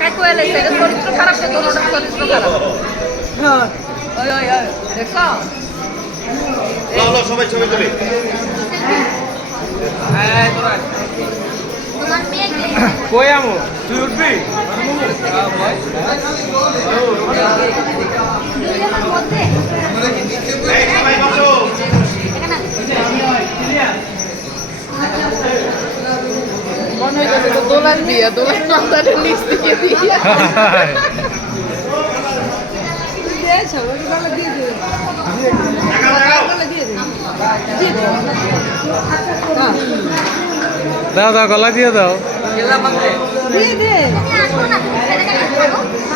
काय कळलं त्याचं स्वरूप तर खराब आहे दोन ऑर्डर स्वरूप तर खराब अय अय अय का কয়া মো তুই উঠবি mereka itu dia mata listrik dia dia itu Tahu tahu kalau dia tahu. Dia